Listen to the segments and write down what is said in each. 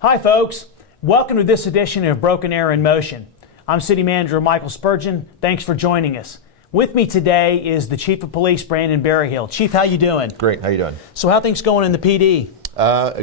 Hi folks, welcome to this edition of Broken Arrow in Motion. I'm City Manager Michael Spurgeon. Thanks for joining us. With me today is the Chief of Police Brandon Berryhill. Chief, how you doing? Great, how you doing? So how things going in the PD?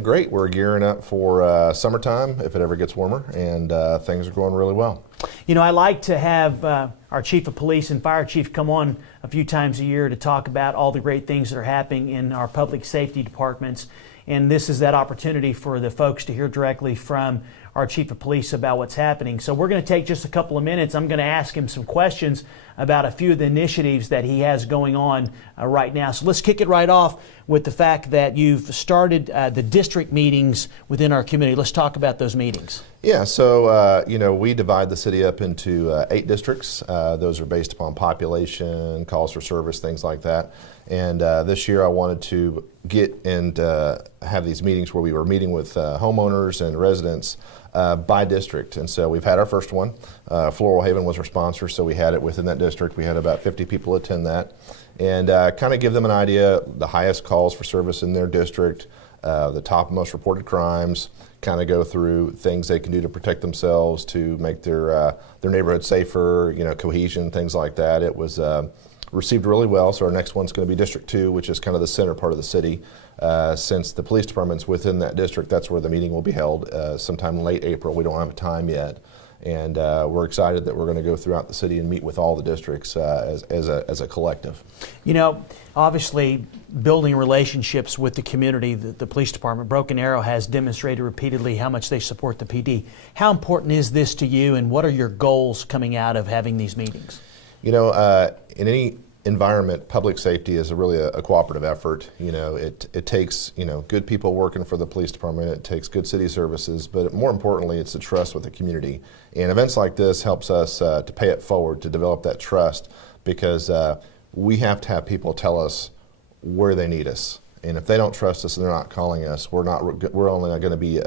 Great, we're gearing up for summertime if it ever gets warmer, and things are going really well. You know, I like to have our Chief of Police and Fire Chief come on a few times a year to talk about all the great things that are happening in our public safety departments. And this is that opportunity for the folks to hear directly from our Chief of Police about what's happening. So we're going to take just a couple of minutes. I'm going to ask him some questions about a few of the initiatives that he has going on right now. So let's kick it right off with the fact that you've started the district meetings within our community. Let's talk about those meetings. Yeah, so we divide the city up into 8 districts. Those are based upon population, calls for service, things like that. And this year I wanted to get and have these meetings where we were meeting with homeowners and residents by district. And so we've had our first one. Floral Haven was our sponsor, so we had it within that district. We had about 50 people attend that. And kind of give them an idea, the highest calls for service in their district, the top most reported crimes, kind of go through things they can do to protect themselves, to make their neighborhood safer, cohesion, things like that. It was received really well, so our next one's going to be District 2, which is kind of the center part of the city. Since the police department's within that district, that's where the meeting will be held sometime in late April. We don't have a time yet. And we're excited that we're going to go throughout the city and meet with all the districts as a collective. You know, obviously building relationships with the community, the police department, Broken Arrow has demonstrated repeatedly how much they support the PD. How important is this to you, and what are your goals coming out of having these meetings? You know, in any environment, public safety is really a cooperative effort. It takes good people working for the police department. It takes good city services, but more importantly, it's the trust with the community. And events like this helps us to pay it forward, to develop that trust, because we have to have people tell us where they need us. And if they don't trust us and they're not calling us, we're only going to be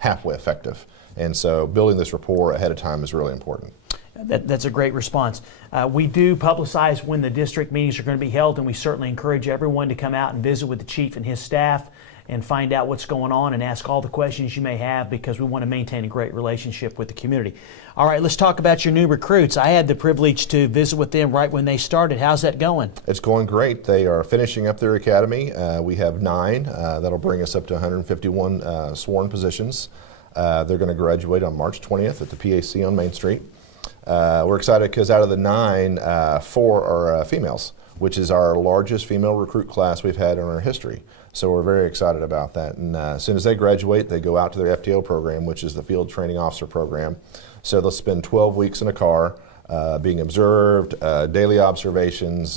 halfway effective. And so building this rapport ahead of time is really important. That's a great response. We do publicize when the district meetings are going to be held, and we certainly encourage everyone to come out and visit with the chief and his staff and find out what's going on and ask all the questions you may have, because we want to maintain a great relationship with the community. All right, let's talk about your new recruits. I had the privilege to visit with them right when they started. How's that going? It's going great. They are finishing up their academy. We have 9. That'll bring us up to 151 sworn positions. They're going to graduate on March 20th at the PAC on Main Street. We're excited because out of the 9, 4 are females, which is our largest female recruit class we've had in our history. So we're very excited about that. And as soon as they graduate, they go out to their FTO program, which is the Field Training Officer program. So they'll spend 12 weeks in a car, being observed, daily observations.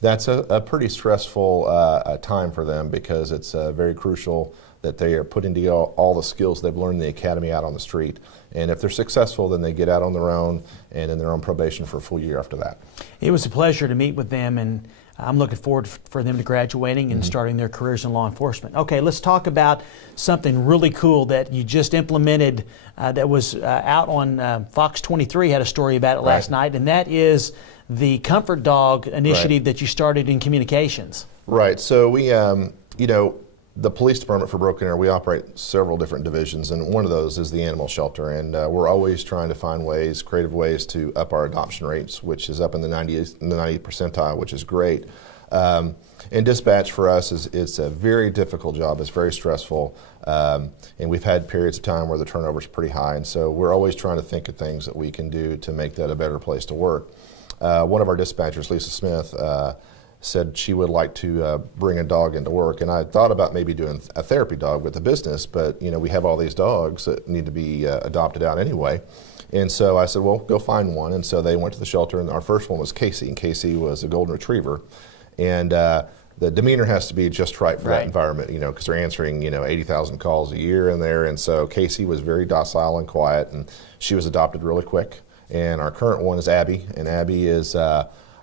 That's a pretty stressful time for them, because it's very crucial that they are putting together all the skills they've learned in the academy out on the street. And if they're successful, then they get out on their own, and then they're on probation for a full year after that. It was a pleasure to meet with them, and I'm looking forward for them to graduating and starting their careers in law enforcement. Okay, let's talk about something really cool that you just implemented that was out on Fox 23, had a story about it last night, and that is the Comfort Dog initiative that you started in communications. Right, so we, the police department for Broken Arrow, we operate several different divisions, and one of those is the animal shelter. And we're always trying to find ways, creative ways, to up our adoption rates, which is up in the 90 percentile, which is great. And dispatch for us is a very difficult job. It's very stressful, and we've had periods of time where the turnover is pretty high. And so we're always trying to think of things that we can do to make that a better place to work. One of our dispatchers, Lisa Smith, said she would like to bring a dog into work, and I thought about maybe doing a therapy dog with the business, but we have all these dogs that need to be adopted out anyway. And so I said, well, go find one. And so they went to the shelter, and our first one was Casey, and Casey was a golden retriever. And the demeanor has to be just right for that environment, because they're answering 80,000 calls a year in there. And so Casey was very docile and quiet, and she was adopted really quick. And our current one is Abby, and Abby is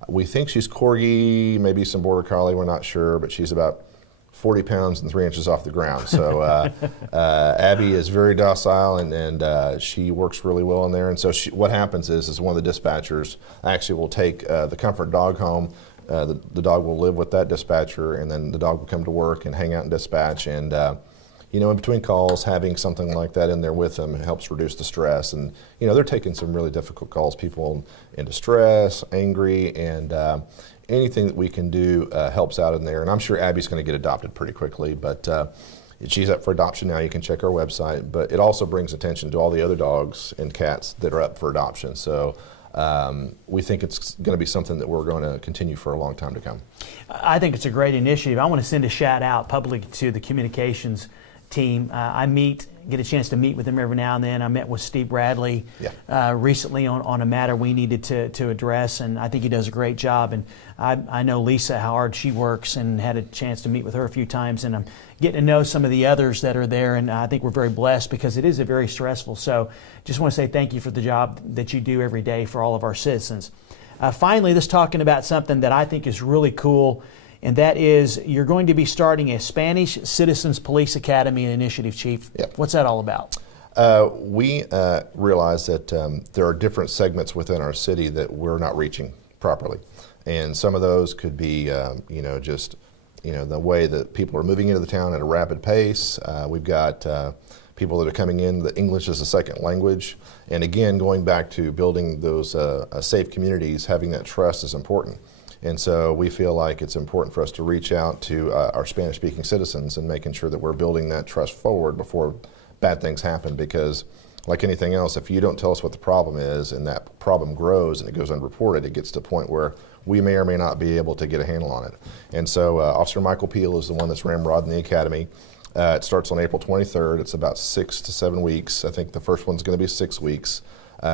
we think she's Corgi, maybe some Border Collie, we're not sure, but she's about 40 pounds and 3 inches off the ground. So Abby is very docile, and she works really well in there. And so what happens is one of the dispatchers actually will take the Comfort Dog home. The dog will live with that dispatcher, and then the dog will come to work and hang out in dispatch. And in between calls, having something like that in there with them helps reduce the stress. And, they're taking some really difficult calls, people in distress, angry, and anything that we can do helps out in there. And I'm sure Abby's going to get adopted pretty quickly, but she's up for adoption now. You can check our website, but it also brings attention to all the other dogs and cats that are up for adoption. So we think it's going to be something that we're going to continue for a long time to come. I think it's a great initiative. I want to send a shout out publicly to the communications team. I get a chance to meet with them every now and then. I met with Steve Bradley recently on a matter we needed to address, and I think he does a great job. And I know Lisa, how hard she works, and had a chance to meet with her a few times, and I'm getting to know some of the others that are there, and I think we're very blessed because it is a very stressful. So just want to say thank you for the job that you do every day for all of our citizens. Finally, let's talking about something that I think is really cool, and that is you're going to be starting a Spanish Citizens Police Academy initiative, Chief. Yep. What's that all about? We realize that there are different segments within our city that we're not reaching properly. And some of those could be, just the way that people are moving into the town at a rapid pace. We've got people that are coming in that English is a second language. And again, going back to building those safe communities, having that trust is important. And so we feel like it's important for us to reach out to our Spanish-speaking citizens and making sure that we're building that trust forward before bad things happen. Because like anything else, if you don't tell us what the problem is and that problem grows and it goes unreported, it gets to a point where we may or may not be able to get a handle on it. And so Officer Michael Peel is the one that's ramrodding the academy. It starts on April 23rd. It's about 6 to 7 weeks. I think the first one's going to be 6 weeks.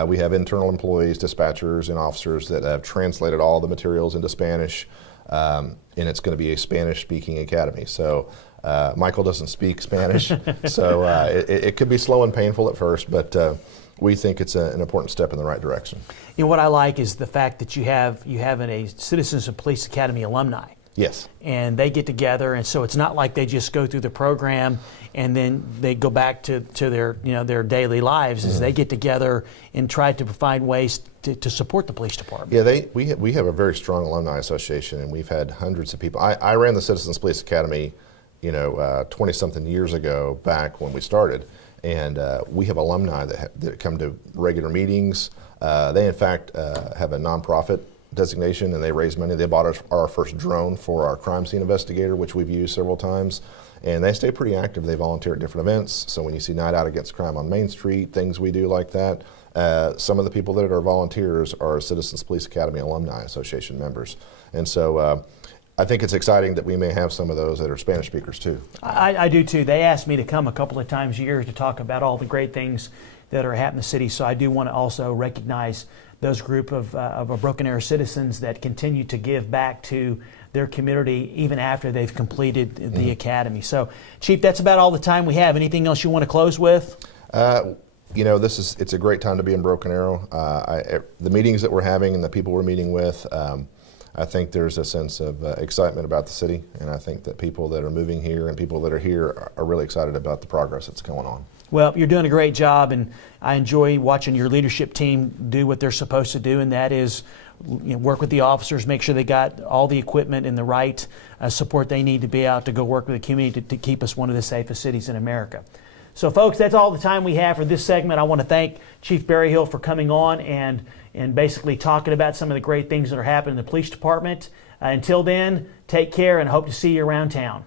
We have internal employees, dispatchers, and officers that have translated all the materials into Spanish, and it's going to be a Spanish-speaking academy. So Michael doesn't speak Spanish, so it could be slow and painful at first, but we think it's an important step in the right direction. What I like is the fact that you have a Citizens of Police Academy alumni. Yes. And they get together, and so it's not like they just go through the program and then they go back to their daily lives. As they get together and try to find ways to support the police department. Yeah, we have a very strong alumni association, and we've had hundreds of people. I ran the Citizens Police Academy, 20-something years ago, back when we started, and we have alumni that come to regular meetings. They in fact have a nonprofit designation, and they raise money. They bought our first drone for our crime scene investigator, which we've used several times, and they stay pretty active. They volunteer at different events. So when you see Night Out Against Crime on Main Street, things we do like that, some of the people that are volunteers are Citizens Police Academy Alumni Association members. And so I think it's exciting that we may have some of those that are Spanish speakers too. I do too. They asked me to come a couple of times a year to talk about all the great things that are happening in the city. So I do want to also recognize those group of Broken Arrow citizens that continue to give back to their community even after they've completed the academy. So, Chief, that's about all the time we have. Anything else you want to close with? It's a great time to be in Broken Arrow. The meetings that we're having and the people we're meeting with, I think there's a sense of excitement about the city, and I think that people that are moving here and people that are here are really excited about the progress that's going on. Well, you're doing a great job, and I enjoy watching your leadership team do what they're supposed to do, and that is work with the officers, make sure they got all the equipment and the right support they need to be out to go work with the community to keep us one of the safest cities in America. So, folks, that's all the time we have for this segment. I want to thank Chief Berryhill for coming on and basically talking about some of the great things that are happening in the police department. Until then, take care and hope to see you around town.